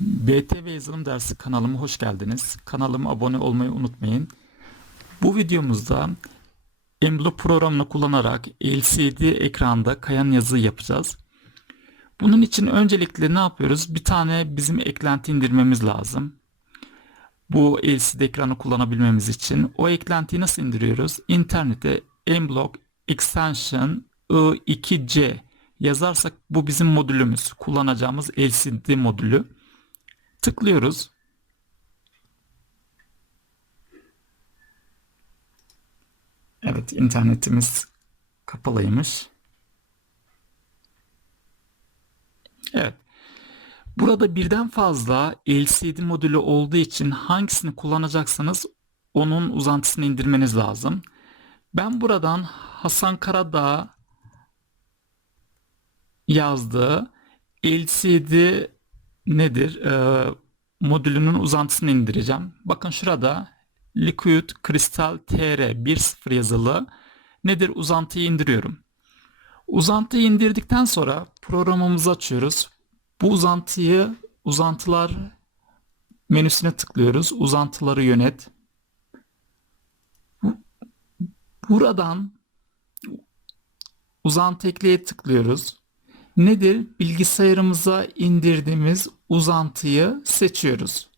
BTV Yazılım Dersi kanalıma hoş geldiniz. Kanalıma abone olmayı unutmayın. Bu videomuzda Emblo programını kullanarak LCD ekranda kayan yazı yapacağız. Bunun için öncelikle ne yapıyoruz? Bir tane bizim eklenti indirmemiz lazım. Bu LCD ekranı kullanabilmemiz için. O eklentiyi nasıl indiriyoruz? İnternete Mblock Extension I2C yazarsak bu bizim modülümüz. Kullanacağımız LCD modülü. Tıklıyoruz. Evet internetimiz kapalıymış. Evet. Burada birden fazla LCD modülü olduğu için hangisini kullanacaksanız onun uzantısını indirmeniz lazım. Ben buradan Hasan Karadağ yazdığı LCD nedir? Ee, modülünün uzantısını indireceğim. Bakın şurada Liquid Crystal TR 1.0 yazılı nedir? Uzantıyı indiriyorum. Uzantıyı indirdikten sonra programımızı açıyoruz. Bu uzantıyı uzantılar menüsüne tıklıyoruz. Uzantıları yönet. Buradan uzantı ekleye tıklıyoruz. Nedir? Bilgisayarımıza indirdiğimiz uzantıyı seçiyoruz.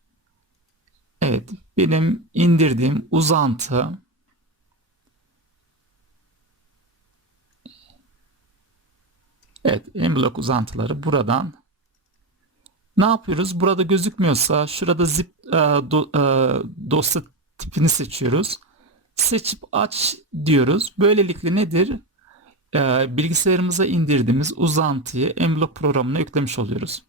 Evet, benim indirdiğim uzantı Evet, Mblock uzantıları buradan ne yapıyoruz? Burada gözükmüyorsa şurada zip e, do, e, dosya tipini seçiyoruz. Seçip aç diyoruz. Böylelikle nedir? E, bilgisayarımıza indirdiğimiz uzantıyı Mblock programına yüklemiş oluyoruz.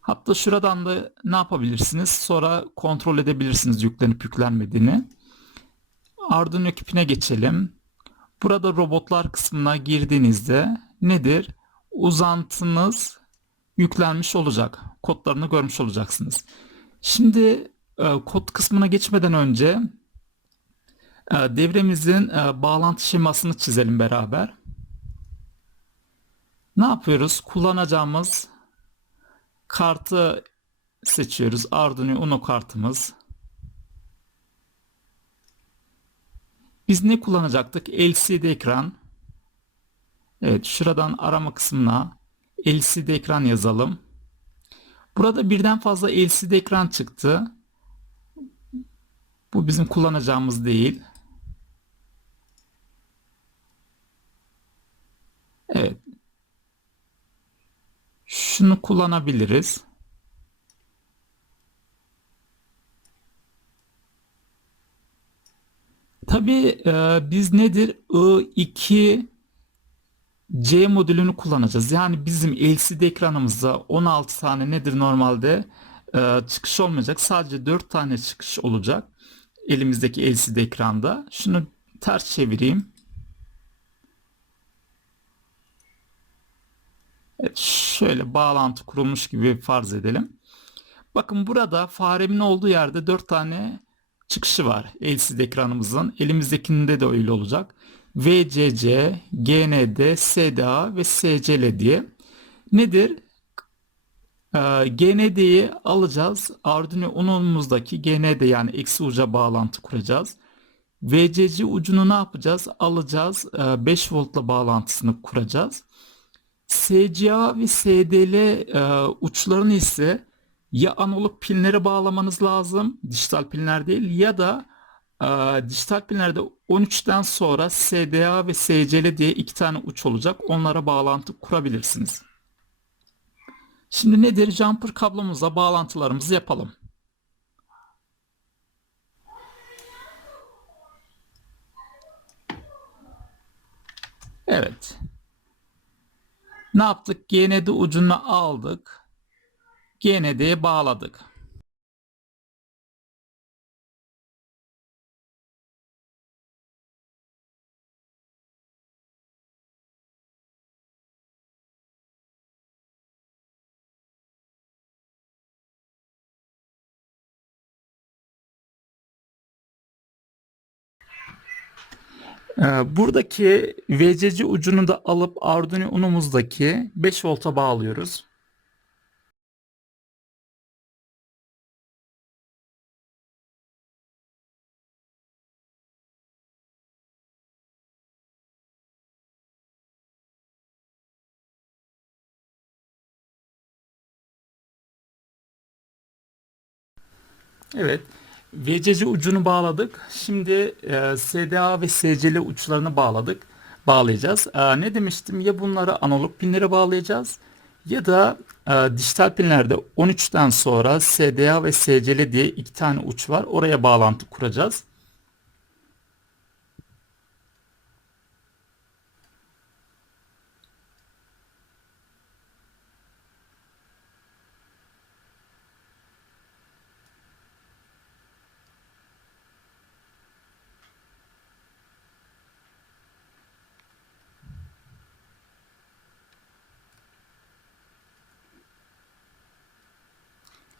Hatta şuradan da ne yapabilirsiniz? Sonra kontrol edebilirsiniz yüklenip yüklenmediğini. Arduino ekipine geçelim. Burada robotlar kısmına girdiğinizde nedir? Uzantınız yüklenmiş olacak. Kodlarını görmüş olacaksınız. Şimdi e, kod kısmına geçmeden önce devremizin e, bağlantı şemasını çizelim beraber. Ne yapıyoruz? Kullanacağımız kartı seçiyoruz. Arduino Uno kartımız. Biz ne kullanacaktık? LCD ekran. Evet şuradan arama kısmına LCD ekran yazalım. Burada birden fazla LCD ekran çıktı. Bu bizim kullanacağımız değil. Evet. Şunu kullanabiliriz. Tabii e, biz nedir? I2 C modülünü kullanacağız. Yani bizim LCD ekranımızda 16 tane nedir normalde e, çıkış olmayacak. Sadece 4 tane çıkış olacak. Elimizdeki LCD ekranda. Şunu ters çevireyim. Evet, şöyle bağlantı kurulmuş gibi farz edelim. Bakın burada faremin olduğu yerde 4 tane çıkışı var LCD ekranımızın. Elimizdekinde de öyle olacak. VCC, GND, SDA ve SCL diye. Nedir? Ee, GND'yi alacağız. Arduino Uno'muzdaki GND yani eksi uca bağlantı kuracağız. VCC ucunu ne yapacağız? Alacağız. Ee, 5 voltla bağlantısını kuracağız. SCA ve SDL e, uçlarını ise ya analog pinlere bağlamanız lazım, dijital pinler değil ya da e, dijital pinlerde 13'ten sonra SDA ve SCL diye iki tane uç olacak. Onlara bağlantı kurabilirsiniz. Şimdi nedir? Jumper kablomuzla bağlantılarımızı yapalım. Evet. Ne yaptık? GND ucunu aldık. GND'ye bağladık. Ee, buradaki VCC ucunu da alıp Arduino unumuzdaki 5 volta bağlıyoruz. Evet. VCC ucunu bağladık. Şimdi e, SDA ve SCL uçlarını bağladık. Bağlayacağız. E, ne demiştim? Ya bunları analog pinlere bağlayacağız ya da e, dijital pinlerde 13'ten sonra SDA ve SCL diye iki tane uç var. Oraya bağlantı kuracağız.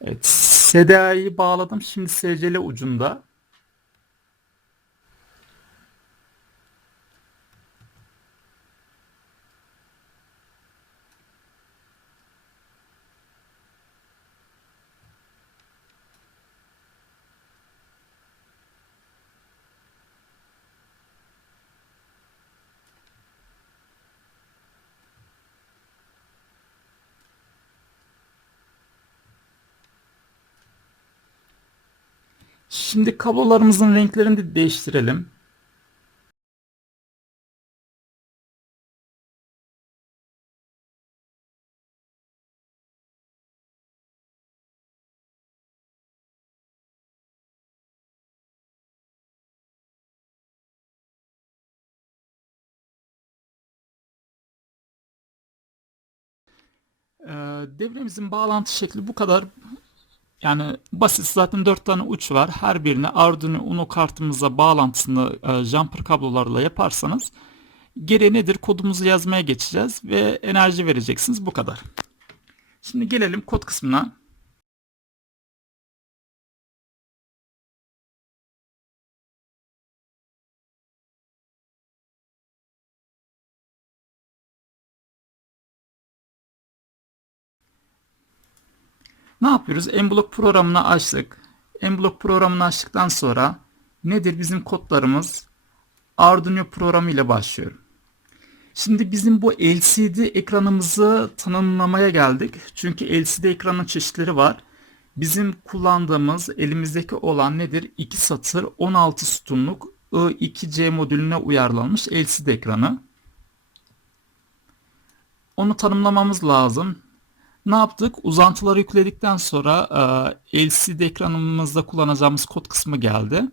Evet, SDA'yı bağladım. Şimdi SCL ucunda. Şimdi kablolarımızın renklerini de değiştirelim. Ee, Devremizin bağlantı şekli bu kadar. Yani basit zaten 4 tane uç var. Her birini Arduino Uno kartımıza bağlantısını e, jumper kablolarla yaparsanız geri nedir? Kodumuzu yazmaya geçeceğiz ve enerji vereceksiniz. Bu kadar. Şimdi gelelim kod kısmına. Ne yapıyoruz? Mblock programını açtık. Mblock programını açtıktan sonra nedir bizim kodlarımız? Arduino programı ile başlıyor. Şimdi bizim bu LCD ekranımızı tanımlamaya geldik. Çünkü LCD ekranın çeşitleri var. Bizim kullandığımız elimizdeki olan nedir? 2 satır 16 sütunluk I2C modülüne uyarlanmış LCD ekranı. Onu tanımlamamız lazım. Ne yaptık? Uzantıları yükledikten sonra e, LCD ekranımızda kullanacağımız kod kısmı geldi.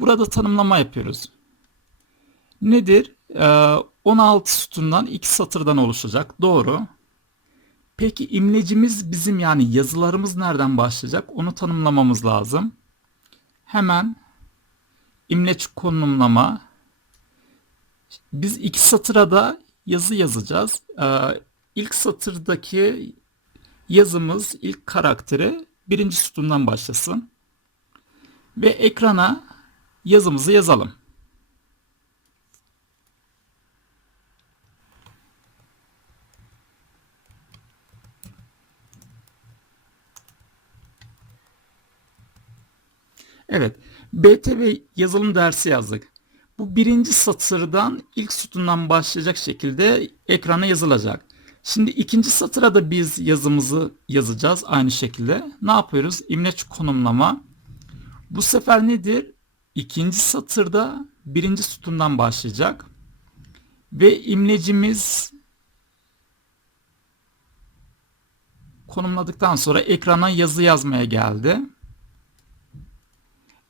Burada tanımlama yapıyoruz. Nedir? E, 16 sütundan 2 satırdan oluşacak. Doğru. Peki imlecimiz bizim yani yazılarımız nereden başlayacak? Onu tanımlamamız lazım. Hemen imleç konumlama. Biz iki satıra da yazı yazacağız. Ee, ilk satırdaki yazımız ilk karakteri birinci sütundan başlasın. Ve ekrana yazımızı yazalım. Evet. BTV yazılım dersi yazdık. Bu birinci satırdan ilk sütundan başlayacak şekilde ekrana yazılacak. Şimdi ikinci satıra da biz yazımızı yazacağız aynı şekilde. Ne yapıyoruz? İmleç konumlama. Bu sefer nedir? İkinci satırda birinci sütundan başlayacak. Ve imlecimiz konumladıktan sonra ekrana yazı yazmaya geldi.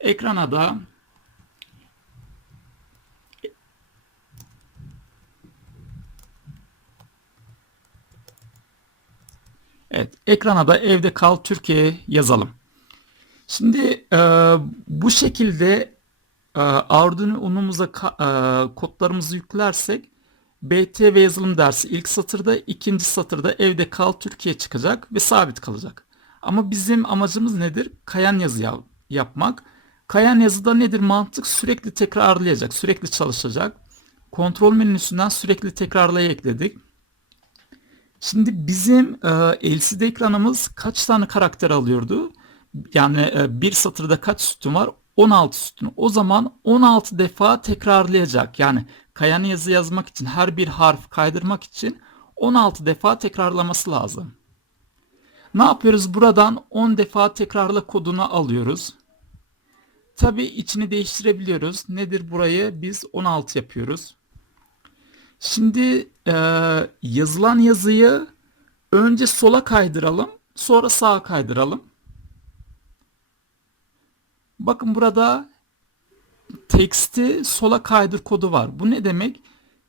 Ekrana da Evet, ekrana da evde kal Türkiye yazalım. Şimdi e, bu şekilde e, Arduino Uno'muza e, kodlarımızı yüklersek BT yazılım dersi ilk satırda, ikinci satırda evde kal Türkiye çıkacak ve sabit kalacak. Ama bizim amacımız nedir? Kayan yazı yap yapmak. Kayan yazıda nedir? Mantık sürekli tekrarlayacak, sürekli çalışacak. Kontrol menüsünden sürekli tekrarlaya ekledik. Şimdi bizim e, LCD ekranımız kaç tane karakter alıyordu? Yani e, bir satırda kaç sütun var? 16 sütun. O zaman 16 defa tekrarlayacak. Yani kayan yazı yazmak için her bir harf kaydırmak için 16 defa tekrarlaması lazım. Ne yapıyoruz? Buradan 10 defa tekrarla kodunu alıyoruz. Tabi içini değiştirebiliyoruz. Nedir burayı? Biz 16 yapıyoruz. Şimdi e, yazılan yazıyı önce sola kaydıralım, sonra sağa kaydıralım. Bakın burada teksti sola kaydır kodu var. Bu ne demek?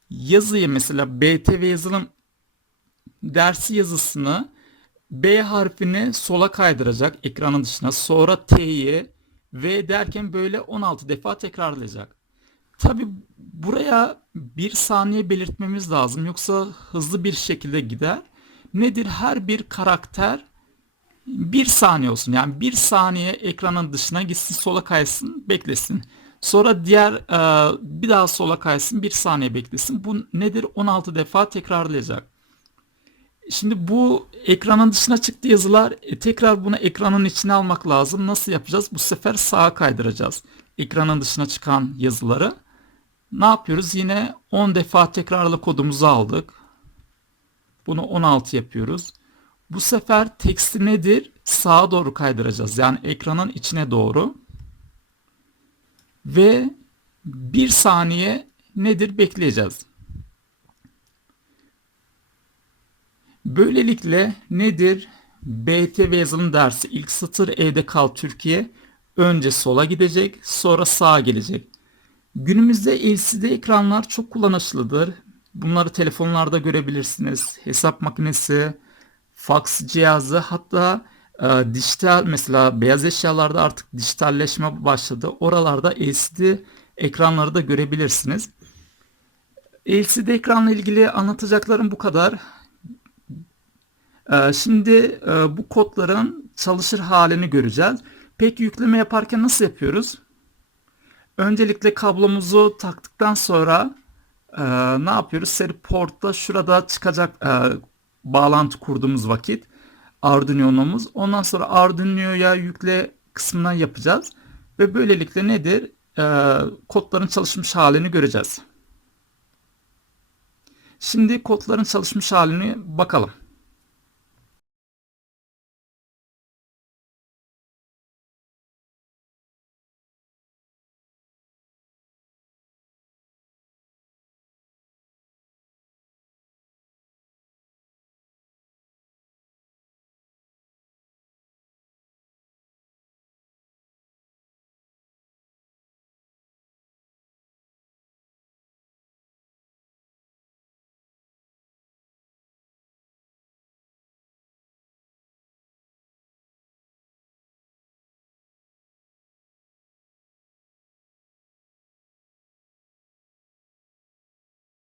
Yazıyı mesela BTV yazılım dersi yazısını B harfini sola kaydıracak ekranın dışına. Sonra T'yi V derken böyle 16 defa tekrarlayacak. Tabi buraya bir saniye belirtmemiz lazım. Yoksa hızlı bir şekilde gider. Nedir? Her bir karakter bir saniye olsun. Yani bir saniye ekranın dışına gitsin, sola kaysın, beklesin. Sonra diğer e, bir daha sola kaysın, bir saniye beklesin. Bu nedir? 16 defa tekrarlayacak. Şimdi bu ekranın dışına çıktı yazılar. E, tekrar bunu ekranın içine almak lazım. Nasıl yapacağız? Bu sefer sağa kaydıracağız. Ekranın dışına çıkan yazıları. Ne yapıyoruz? Yine 10 defa tekrarla kodumuzu aldık. Bunu 16 yapıyoruz. Bu sefer teksti nedir? Sağa doğru kaydıracağız. Yani ekranın içine doğru. Ve bir saniye nedir? Bekleyeceğiz. Böylelikle nedir? BTV yazılım dersi ilk satır E'de kal Türkiye önce sola gidecek sonra sağa gelecek. Günümüzde LCD ekranlar çok kullanışlıdır. Bunları telefonlarda görebilirsiniz. Hesap makinesi, fax cihazı hatta e, dijital mesela beyaz eşyalarda artık dijitalleşme başladı. Oralarda LCD ekranları da görebilirsiniz. LCD ekranla ilgili anlatacaklarım bu kadar. Ee, şimdi e, bu kodların çalışır halini göreceğiz. Peki yükleme yaparken nasıl yapıyoruz? Öncelikle kablomuzu taktıktan sonra e, ne yapıyoruz? Seri portta şurada çıkacak e, bağlantı kurduğumuz vakit Arduino'muz. Ondan sonra Arduino'ya yükle kısmından yapacağız. Ve böylelikle nedir? kodların çalışmış halini göreceğiz. Şimdi kodların çalışmış halini bakalım.